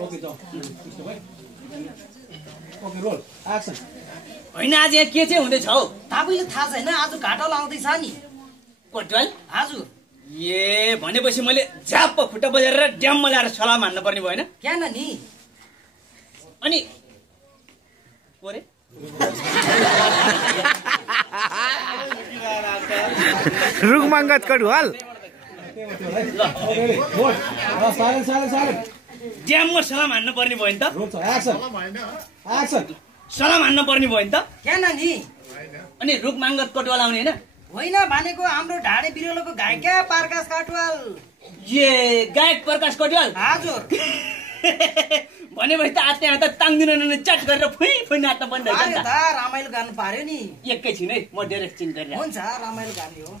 okay जाऊ त्यसो भए ओके रोल एक्सन होइन आज यहाँ के चाहिँ हुँदैछ हौ तपाईँले थाहा छैन आज घाटल आउँदैछ नि कोटवाल हजुर ए भनेपछि मैले झ्याप्प खुट्टा बजाएर ड्याममा ल्याएर सलाम हान्न पर्ने भएन किन नि अनि कोरे रुखमाङ्गत कटुवाल ड्याममा सलाम हान्न पर्ने भयो नि त सलाम हान्न पर्ने भयो नि त किन नि अनि रुखमाङ्गत कटुवाल आउने होइन होइन भनेको हाम्रो ढाडे बिरालोको गायक क्या प्रकाश कटुवाल ए गायक प्रकाश कटुवाल हजुर भनेपछि त आज त्यहाँ त ताङ्दिन चट गरेर फुइ फुइ नाच्न पर्ने रमाइलो गर्नु पर्यो नि एकैछिन है म डाइरेक्ट चिन गरेर हुन्छ रमाइलो गर्ने हो